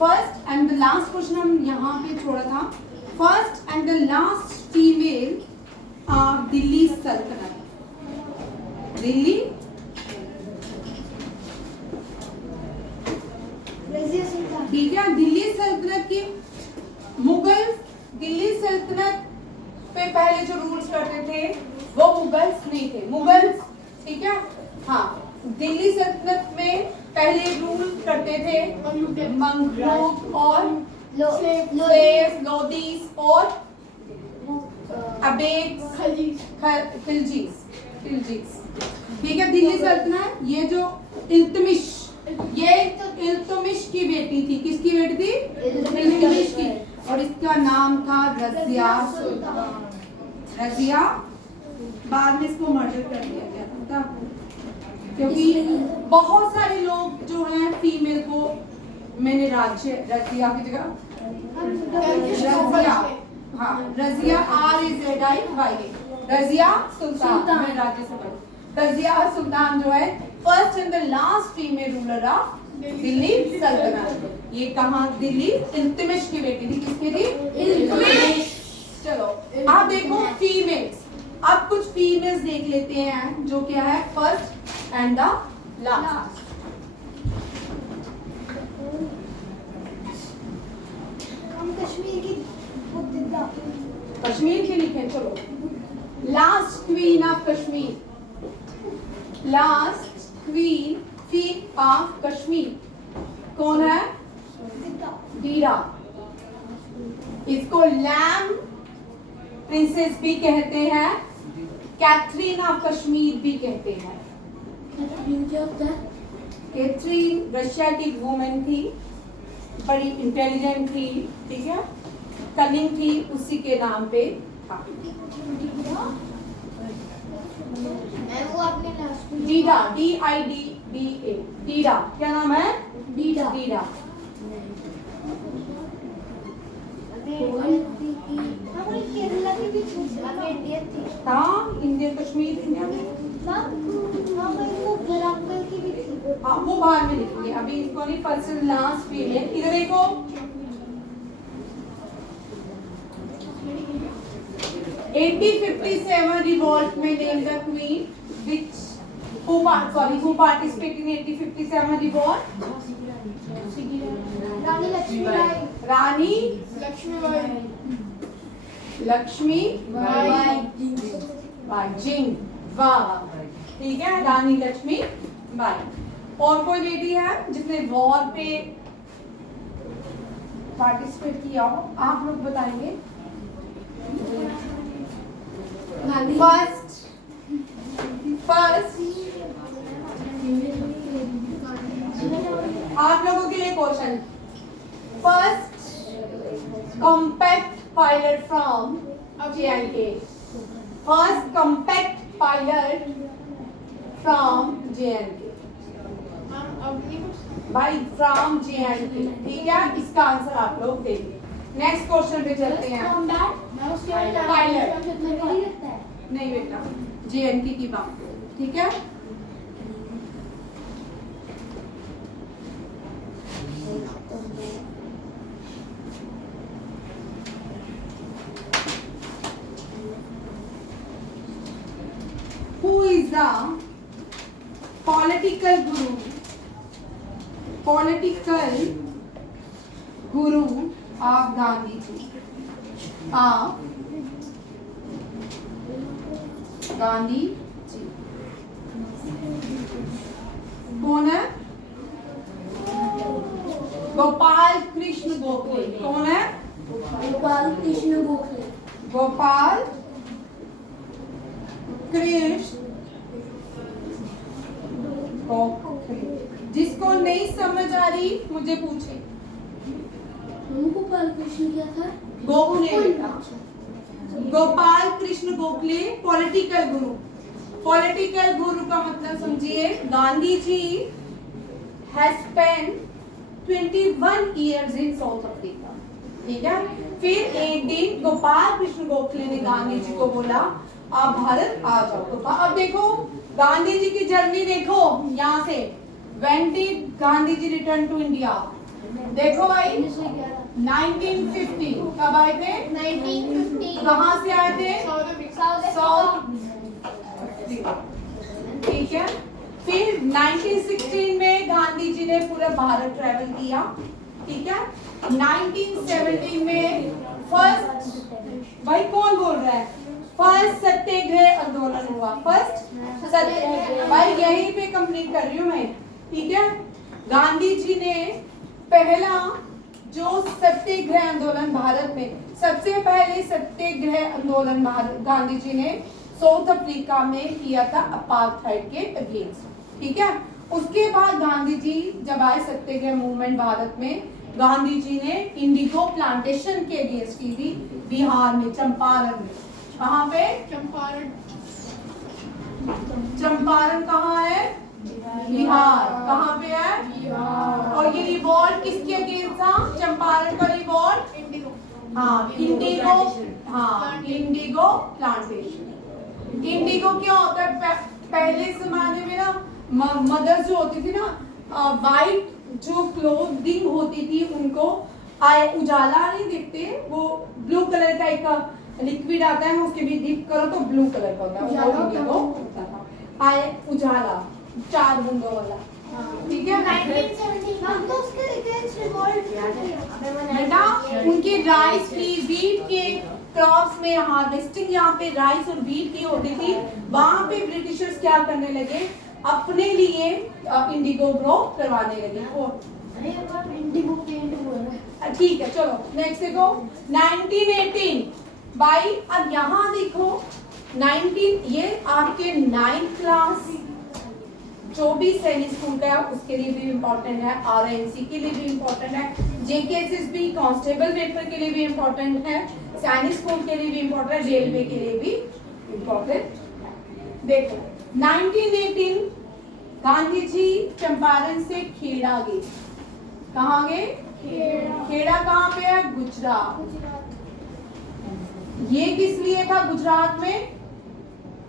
First and the last question हम यहाँ पे छोड़ा था. First and the last female Delhi सल्तनत. दिल्ली ठीक है. दिल्ली सल्तनत की मुगल दिल्ली सल्तनत पे पहले जो रूल्स करते थे वो मुगल्स नहीं थे. मुगल्स ठीक है. हाँ, दिल्ली सल्तनत में पहले रूल करते थे मंगलोक और स्लेव्स, लोदीस और अबेद खिलजीज. ठीक है. दिल्ली सल्तनत ये जो इल्तुतमिश की बेटी थी. किसकी बेटी थी? इल्तुतमिश की. और इसका नाम था रजिया सुल्तान. रजिया. बाद में इसको मर्डर कर दिया गया था क्योंकि बहुत सारे लोग जो हैं फीमेल को मैंने राज्य रजिया की जगह रजिया. हाँ, रजिया RAZIY रजिया सुल्तान. मैं राज्य से पढ़ी. रजिया सुल्तान जो है first and the last female ruler of Delhi सल्तनत. ये कहाँ? दिल्ली इल्तुतमिश की बेटी थी. किसकी थी? इल्तुतमिश. चलो आप देखो फीमेल्स. अब कुछ फीमेल्स देख लेते हैं जो क्या है फर्स्ट एंड द लास्ट. हम कश्मीर की लिखे. चलो last queen of Kashmir. Last queen of Kashmir कौन है? दीरा. इसको लैम प्रिंसेस भी कहते हैं, कैथरीन ऑफ कश्मीर भी कहते हैं. कैथरीन रशिया की वुमेन थी, बड़ी इंटेलिजेंट थी. ठीक है. कनिंग थी, उसी के नाम पे था. डीडा. DIDDA. डीडा. क्या नाम है? डीडा. केरला की भी इंडियन कश्मीर इंडिया में. की भी थी. हाँ, वो बाद में लिखेंगे. अभी इसको नहीं. First and last female. इधर देखो 1857 revolt में named the queen who participated in 1857 revolt. रानी लक्ष्मीबाई. रानी लक्ष्मीबाई जिंग. वाह. ठीक है. रानी लक्ष्मीबाई. और कोई लेडी है जिसने वॉर पे पार्टिसिपेट किया हो? आप लोग बताएंगे. फर्स्ट आप लोगों के लिए question. First compact pilot from J&K. First compact pilot from J&K. भाई फ्रॉम J&K. ठीक है. इसका आंसर आप लोग देंगे. नेक्स्ट क्वेश्चन पे चलते हैं. पायलट नहीं बेटा, J&K की बात. ठीक है. Who is the political guru of Gandhi ji? Gandhi ji कौन है? गोपाल कृष्ण गोखले. कौन है? गोपाल कृष्ण गोखले. गोपाल कृष्ण गोखले. जिसको नहीं समझ आ रही मुझे पूछे. गोपाल कृष्ण क्या था? गोखले बेटा. गोपाल कृष्ण गोखले पॉलिटिकल गुरु. पॉलिटिकल गुरु का मतलब समझिए. Gandhi ji has spent 21 years in South Africa. ठीक है. फिर एक दिन गोपाल कृष्ण गोखले ने गांधी जी को बोला आप भारत आ जाओ. तो अब देखो गांधी जी की जर्नी देखो यहाँ से. When did Gandhi ji return to India? देखो भाई 1911 1950 कब आए थे? 1950 कहाँ से आए थे? साउथ साउथ ठीक है। फिर 1916 में गांधी जी ने पूरा भारत ट्रैवल किया, ठीक है। 1917 में फर्स्ट, भाई कौन बोल रहा है? फर्स्ट सत्याग्रह आंदोलन हुआ। फर्स्ट सत्याग्रह, भाई यहीं पे कंप्लीट कर रही हूँ मैं, ठीक है। गांधी जी ने पहला जो सत्याग्रह आंदोलन भारत में, सबसे पहले सत्याग्रह आंदोलन गांधी जी ने साउथ अफ्रीका में किया था अपार्थाइड के अगेंस्ट, ठीक है। उसके बाद गांधी जी जब आए सत्याग्रह मूवमेंट भारत में, गांधी जी ने इंडिगो प्लांटेशन के अगेंस्ट की थी बिहार में, चंपारण में। कहाँ पे? चंपारण। चंपारण कहाँ है? बिहार। कहाँ पे है? बिहार। और ये रिवॉल्ट किसके अगेंस्ट था? चंपारण का रिवॉल्ट हाँ इंडिगो, हाँ इंडिगो प्लांटेशन। इंडिगो क्या होता है? पहले जमाने में ना मदर्स जो होती थी ना, वाइट जो क्लोथिंग होती थी उनको उजाला नहीं दिखते, वो ब्लू कलर का एक लिक्विड आता है, उसके भी डिप करो तो ब्लू कलर का होता है, वो इंडिगो होता था। उजाला 4 बूंदों वाला, ठीक है। 1970 हम तो उसके अगेंस्ट रिवॉल्ट बेटा उनके राइस की, वीट के क्रॉप्स में हार्वेस्टिंग, यहाँ पे राइस और वीट की होती थी, वहां पे ब्रिटिशर्स क्या करने लगे? अपने लिए इंडिगो ग्रो करवाने लगे। अरे अब इंडिगो पेंट हो रहा है। ठीक है चलो नेक्स्ट देखो 1918। भाई अब यहाँ देखो 19, ये आपके 9th क्लास जो भी सैनिक स्कूल का है उसके लिए भी इम्पोर्टेंट है, आरएनसी के लिए भी इम्पोर्टेंट है, जेकेएसएसबी कांस्टेबल पेपर के लिए भी इम्पोर्टेंट है, सैनिक स्कूल के लिए भी इम्पोर्टेंट है, रेलवे के लिए भी इम्पोर्टेंट है। देखो 1918 गांधी जी चंपारण से खेड़ा गए। कहाँ गए? खेड़ा कहाँ पे है? गुजरात। ये किस लिए था गुजरात में?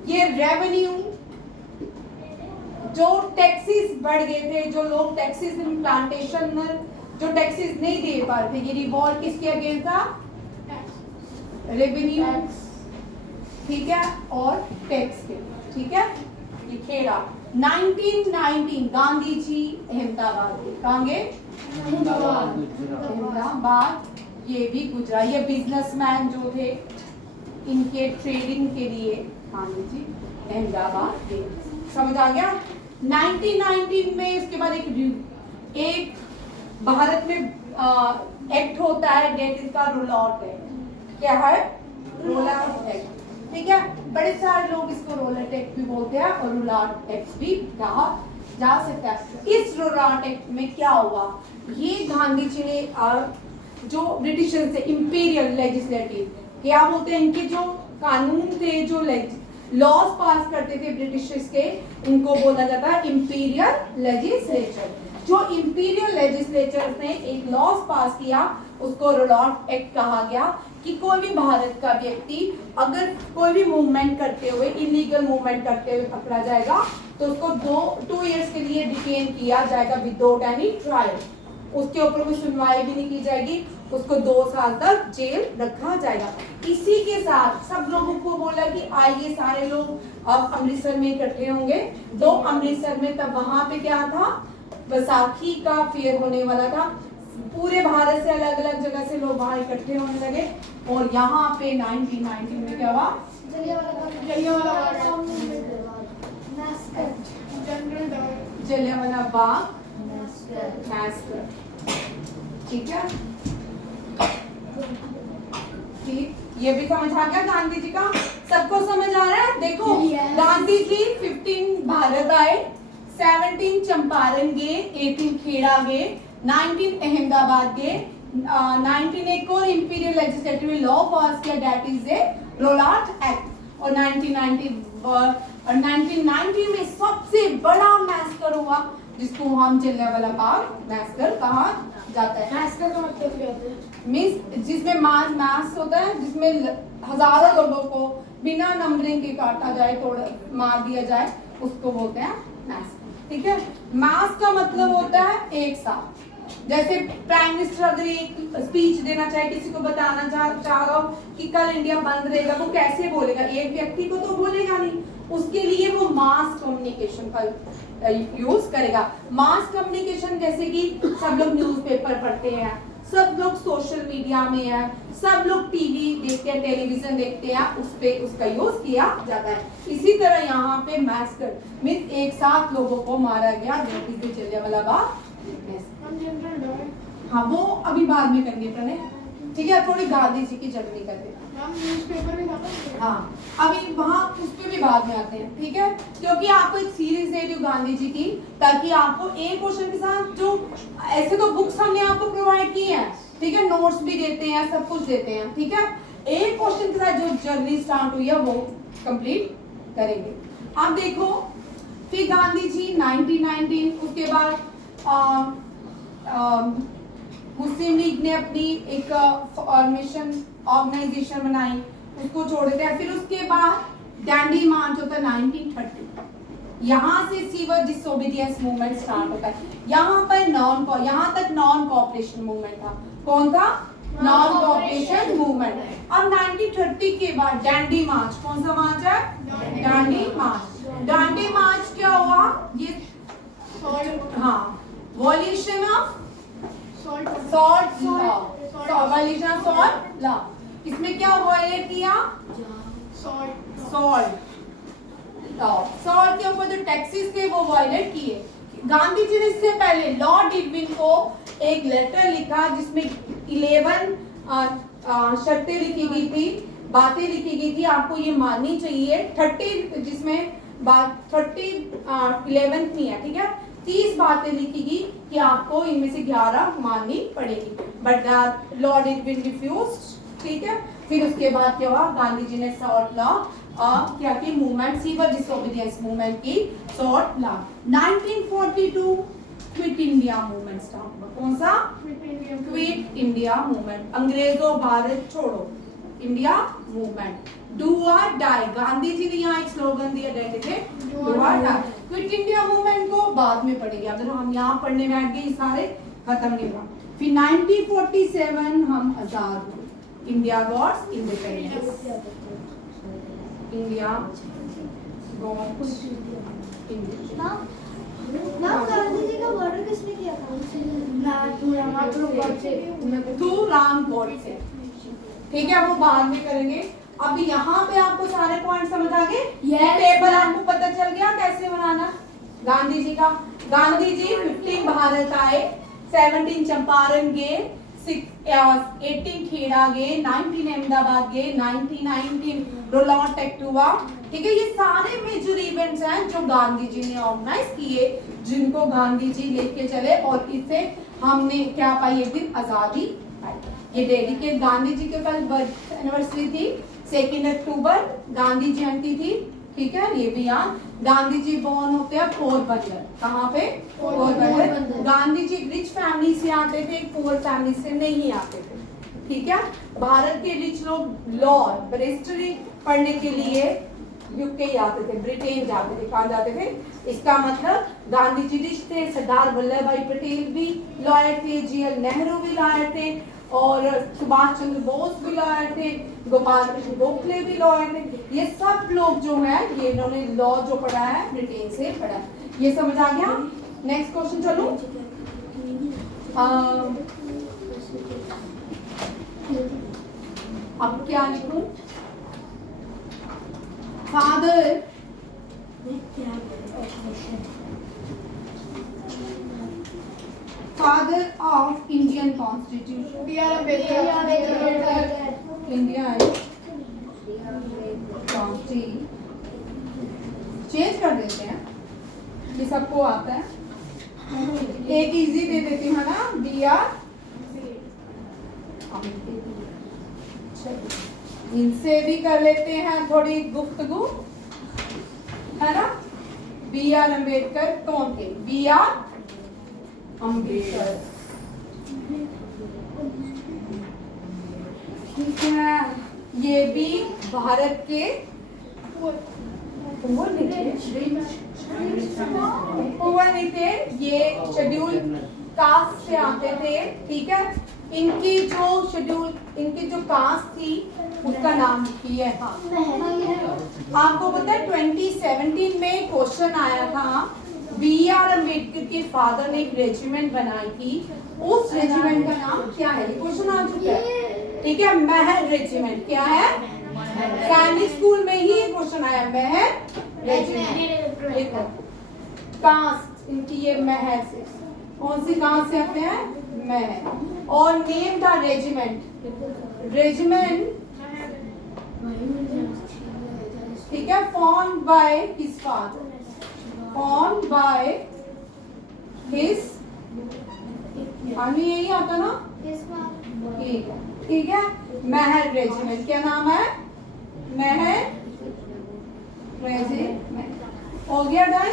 ये रेवेन्यू, जो टैक्सेस बढ़ गए थे, जो लोग टैक्सेस प्लांटेशन जो टैक्सेस नहीं दे पा रहे थे, ये रिवॉल्ट किसके अगेंस्ट था? रेवेन्यू, ठीक है, और टैक्स के, ठीक है। ये खेड़ा 1919 गांधी जी अहमदाबाद गए। कहाँ गए? अहमदाबाद। ये भी गुजरात, ये बिजनेसमैन जो थे इनके ट्रेडिंग के लिए गांधी जी अहमदाबाद गए। समझ आ गया? 1919 में इसके बाद एक भारत में एक्ट होता है, डेट इसका रोल आउट एक्ट। क्या है? रोल आउट एक्ट, ठीक है। बड़े सारे लोग इसको रोल आउट एक्ट भी बोलते हैं और रोल आउट एक्ट भी कहा जा सकता है। इस रोल आउट एक्ट में क्या हुआ? ये गांधी जी ने जो ब्रिटिशर्स थे, इंपीरियल लेजिस्लेटिव क्या बोलते हैं, इनके जो कानून थे, जो लॉज पास करते थे ब्रिटिशर्स के, उनको बोला जाता है इंपीरियल लेजिस्लेचर। जो इंपीरियल लेजिस्लेचर ने एक लॉज पास किया उसको रोल आउट एक्ट कहा गया कि कोई भी भारत का व्यक्ति अगर कोई भी मूवमेंट करते हुए, इलीगल मूवमेंट करते हुए पकड़ा जाएगा तो उसको 2 इयर्स के लिए डिटेन किया जाएगा विदाउट एनी ट्रायल। उसके ऊपर कोई सुनवाई भी नहीं की जाएगी, उसको 2 साल तक जेल रखा जाएगा। इसी के साथ सब लोगों को बोला कि आइए सारे लोग अब अमृतसर में इकट्ठे होंगे। तो अमृतसर में तब वहां पे क्या था? बैसाखी का फेयर होने वाला था। पूरे भारत से अलग अलग जगह से लोग वहां इकट्ठे होने लगे और यहाँ पे 1919 में क्या हुआ? जलियांवाला बाग मैसकर, ठीक है। ठीक, ये भी समझ आ गया गांधी जी का? सबको समझ आ रहा है? देखो गांधी जी 15 भारत आए, 17 चंपारण गए, 18 खेड़ा गए, 19 अहमदाबाद गए, 19 एक और इंपीरियल लेजिस्लेटिव लॉ पास किया, that is a roll out act. और 1990 में सबसे बड़ा मैसकर हुआ जिसको हम जलियांवाला बाग मैसकर कहा जाता है। मैसकर का मतलब क्या होता है? मींस जिसमें मास होता है, जिसमें हजारों लोगों को बिना नंबरिंग के काटा जाए, तोड़ मार दिया जाए, उसको बोलते हैं मैस, ठीक है। मास का मतलब होता है एक साथ, जैसे प्राइम मिनिस्टर अगर एक स्पीच देना चाहे, किसी को बताना चाह रहा हो कि कल इंडिया बंद रहेगा, वो कैसे बोलेगा? एक व्यक्ति को तो बोलेगा नहीं, उसके लिए वो मास कम्युनिकेशन का यूज करेगा। मास कम्युनिकेशन जैसे कि सब लोग न्यूज़पेपर पढ़ते हैं, सब लोग सोशल मीडिया में है, सब लोग टीवी देखते हैं, टेलीविजन देखते हैं, उस पे उसका यूज किया जाता है। इसी तरह यहाँ पे मैसकर मीन्स एक साथ लोगों को मारा गया, जलियांवाला बाग। हाँ वो अभी बाद में करेंगे प्रणय, ठीक है? थोड़ी गांधी जी की जर्नी करते हैं। हाँ अभी वहाँ उस पे भी बाद में आते हैं, ठीक है? क्योंकि आपको एक सीरीज दे रही हूँ गांधी जी की, ताकि आपको एक क्वेश्चन के साथ जो ऐसे तो बुक्स हमने आपको प्रोवाइड की है, ठीक है? नोट्स भी देते हैं, सब कुछ देते हैं, ठीक है? एक क्वेश्चन के साथ जो जर्नी स्टार्ट हुई है वो कंप्लीट करेंगे। अब देखो फिर गांधी जी 1919, उसके बाद मुस्लिम लीग ने अपनी एक फॉर्मेशन ऑर्गेनाइजेशन बनाई, उसको छोड़ देते हैं। फिर उसके बाद डैंडी मार्च होता है 1930, यहाँ से सिविल डिसोबीडियंस मूवमेंट स्टार्ट होता है। यहाँ पर यहाँ तक नॉन कोऑपरेशन मूवमेंट था। कौन था? Non cooperation movement. अब 1930 के बाद डैंडी मार्च, कौन सा मार्च है? डैंडी मार्च। डैंडी मार्च क्या हुआ? ये हाँ violation of salt law, violation of salt law. इसमें क्या वायलेट किया? सॉल्ट लॉ, सॉल्ट के ऊपर जो टैक्सेस थे वो वायलेट किए। गांधी जी ने इससे पहले लॉर्ड इरविन को एक लेटर लिखा जिसमें 11 शर्तें लिखी गई थी, बातें लिखी गई थी, आपको ये माननी चाहिए। 30 जिसमें बात 11 नहीं है, ठीक है? 30 बातें लिखी गई कि आपको इनमें से 11 माननी पड़ेगी, बट लॉर्ड इरविन रिफ्यूज्ड, ठीक है? फिर उसके बाद क्या हुआ? गांधी जी ने सॉल्ट लॉ क्या की मूवमेंट, सिविल डिसोबीडियंस मूवमेंट की salt law. 1942 quit India movement start हुआ। कौन सा? क्विट इंडिया मूवमेंट, अंग्रेजों भारत छोड़ो इंडिया मूवमेंट। डू और डाई, गांधी जी ने यहाँ एक स्लोगन दिया, दैट इज डू और डाई। क्विट इंडिया मूवमेंट को बाद में पढ़ेंगे, अगर हम यहाँ पढ़ने बैठ गए सारे खत्म नहीं हुआ। फिर 1947 हम आजाद हुए, India gots independence, India gots independence. Gandhi ji का मर्डर किसने किया था? टू राम गॉडसे, ठीक है? वो बाद में करेंगे। अभी यहाँ पे आपको सारे पॉइंट समझ आ गए? टेबल आपको पता चल गया कैसे बनाना गांधी जी का? गांधी जी 15 भारत आए, 17 चंपारण गए, 18 खेड़ा गए, 19 अहमदाबाद गए, 1919 रोलॉट एक्ट हुआ, ठीक है? ये सारे मेजर इवेंट्स हैं जो गांधी जी ने ऑर्गेनाइज किए, जिनको गांधी जी लेके चले, और इससे हमने क्या पाई? एक दिन आजादी पाई। ये डेडिकेट गांधी जी के कल बर्थ एनिवर्सरी थी, 2 अक्टूबर गांधी जयंती थी, ठीक है? ये भी याद। गांधी जी बोर्न होते हैं पोरबंदर, कहाँ पे? पोरबंदर। गांधी जी रिच फैमिली से आते थे, पुअर फैमिली से नहीं आते थे, ठीक है? भारत के रिच लोग लॉ बैरिस्टरी पढ़ने के लिए यूके आते थे, ब्रिटेन जाते थे, कहाँ जाते थे? इसका मतलब गांधी जी रिच थे। सरदार वल्लभ भाई पटेल भी लॉयर थे, जीएल नेहरू भी लॉयर थे, और सुभाष चंद्र बोस भी लॉयर थे, गोपाल कृष्ण गोखले भी लॉयर थे। ये सब लोग जो है, ये इन्होंने लॉ जो पढ़ा है ब्रिटेन से पढ़ा है। ये समझ आ गया? नेक्स्ट क्वेश्चन चलो। अब क्या लिखूं? Father of Indian constitution, Indian constitution change कर देते हैं, ये सबको आता है। एक इजी दे देती हूँ ना, BR, इनसे भी कर लेते हैं थोड़ी गुफ्तगू, है ना? BR अम्बेडकर कौन थे? BR अम्बेडकर, ठीक है? ये भी भारत के पुअर नहीं थे, ये शेड्यूल कास्ट से आते थे, ठीक है। इनकी जो शेड्यूल, इनकी जो कास्ट थी उसका नाम लिखिए। आपको पता है 2017 में क्वेश्चन आया था, B.R. अम्बेडकर के फादर ने एक रेजिमेंट बनाई थी, उस रेजिमेंट का नाम क्या है? क्वेश्चन आ चुका है, ठीक है। महर रेजिमेंट क्या है? सैनिक स्कूल में ही क्वेश्चन आया, महर रेजिमेंट। देखो कास्ट इनकी ये महर से, कौन सी कास्ट से आते हैं? महर। और नेम द रेजिमेंट, रेजिमेंट ठीक है, form by his father, form by his, हमें यही आता ना, ठीक है, ठीक है। महर रेजिमेंट, क्या नाम है? महर रेजिमेंट, हो गया डन,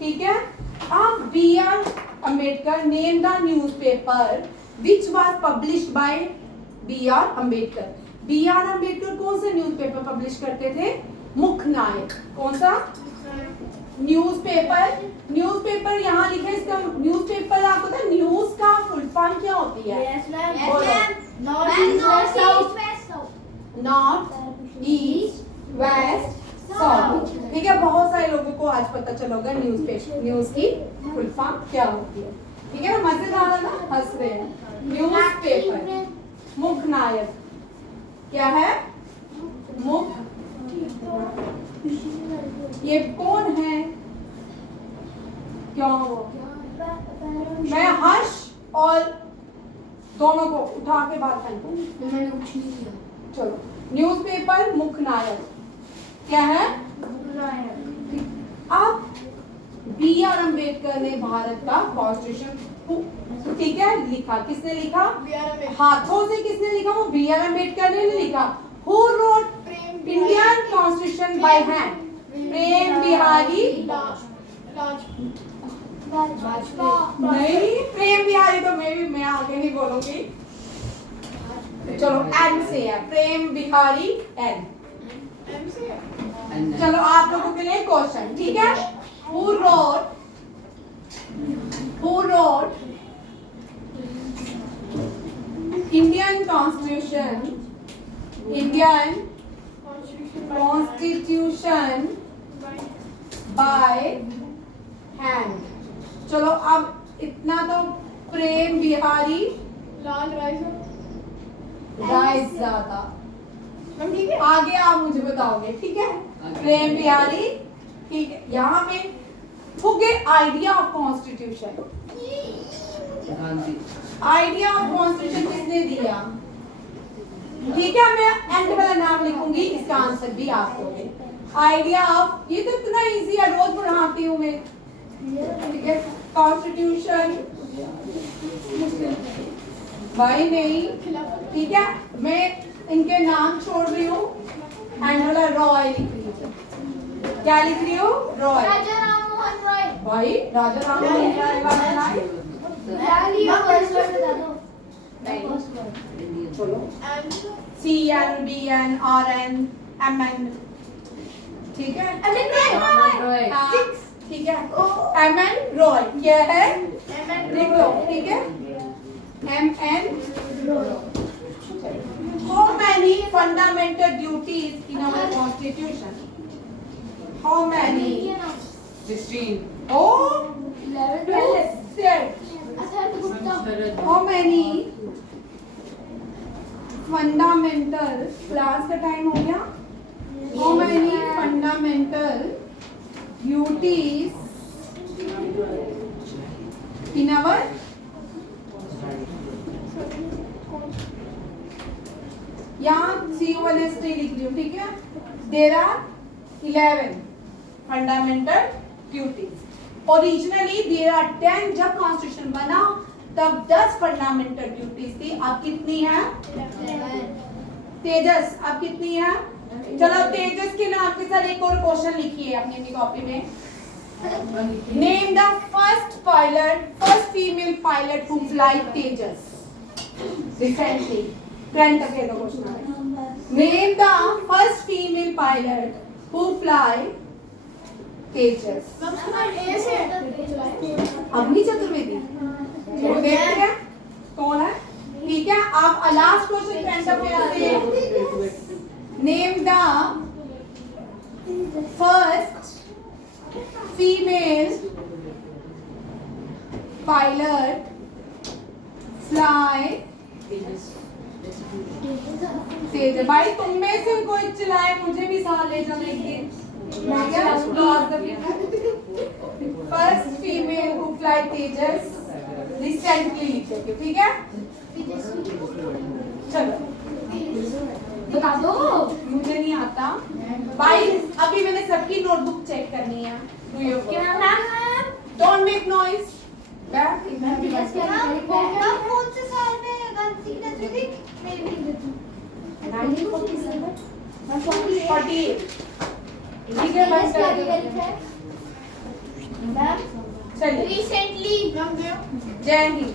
ठीक है। अब B.R. Ambedkar name the newspaper which was published by B.R. Ambedkar. B.R. Ambedkar कौन सा न्यूज़पेपर पब्लिश करते थे? मुखनायक। कौन सा न्यूज़पेपर? न्यूज़पेपर यहाँ लिखा है, इसका न्यूज़पेपर आपको पता है न्यूज़ का फुल फॉर्म क्या होती है? नॉर्थ, ईस्ट, वेस्ट, साउथ, ठीक है। बहुत सारे लोगों को आज पता चला होगा न्यूज़पेपर, न्यूज़ की फुल फॉर्म क्या होती है, ठीक है ना। मजेदार है ना, हंस रहे हैं। न्यूज़पेपर, मुखनायक क्या है? मुख, ये कौन है? क्यों? मैं हर्ष और दोनों को उठा के बात करूं। मैंने कुछ नहीं किया। चलो, न्यूज़पेपर मुखनायक क्या है? अब B.R. अम्बेडकर ने भारत का कॉन्स्टिट्यूशन, ठीक है, लिखा। किसने लिखा? हाथों से किसने लिखा? वो B.R. अम्बेडकर ने लिखा। Who wrote Indian Constitution by hand? प्रेम बिहारी नहीं, प्रेम बिहारी तो मैं आगे नहीं बोलूंगी। चलो एन से है, प्रेम बिहारी एन। चलो आप लोगों के लिए क्वेश्चन, ठीक है। Who wrote Indian Constitution, Indian Constitution by hand? चलो अब इतना तो प्रेम बिहारी राय ज्यादा, ठीक है। आगे आप मुझे बताओगे, ठीक है। प्रेम बिहारी, ठीक है। यहाँ पे फुगे idea of constitution, idea of constitution किसने दिया? ठीक है, मैं एंड वाला नाम लिखूंगी, इसका आंसर भी आप दोगे। आइडिया ऑफ, ये तो इतना इजी है, रोज पढ़ाती हूँ मैं, ठीक है। कॉन्स्टिट्यूशन भाई नहीं, ठीक है। मैं इनके नाम छोड़ रही हूँ, एंड वाला रॉय लिख रही हूँ। क्या लिख रही हूँ? रॉय। राजा राममोहन रॉय। भाई राजा राममोहन रॉय वाला नाम, चलो CNBNRNMN, ठीक है। ठीक है, MN रॉय क्या है? लिख लो, ठीक है। MN Roy. How many fundamental duties in our constitution? How many? 16. Oh, 11 said. How many fundamental, class का टाइम हो गया। How many fundamental duties in our यहाँ COLST लिख ली, ठीक है। There are 11 fundamental duties. Originally there are 10, जब constitution बना तब 10 फंडामेंटल ड्यूटीज थी। अब कितनी है? तेजस अब कितनी है? चलो तेजस के नाम के साथ एक और क्वेश्चन लिखिए अपनी कॉपी में। Name the first pilot, first female pilot who fly Tejas. Recently trend तक का क्वेश्चन है। Name the first female pilot who fly Tejas. Agni Chaturvedi वो देखते हैं कौन है। ठीक है, आप लास्ट क्वेश्चन पे एंटर पे आते हैं। Name the first female pilot fly तेज। भाई तुम में से कोई चलाए, मुझे भी साथ ले जाना एक दिन। मैं क्या first female who fly Tejas recently लिख देती हूँ, ठीक है। चलो बता दो। मुझे नहीं आता भाई, अभी मैंने सबकी नोटबुक चेक करनी है। Don't make noise. कौन से साल में गांधी की डेथ हुई थी? मेरी भी डेथ हुई। 1948। ठीक है बस चलिए रिसेंटली जय हिंद।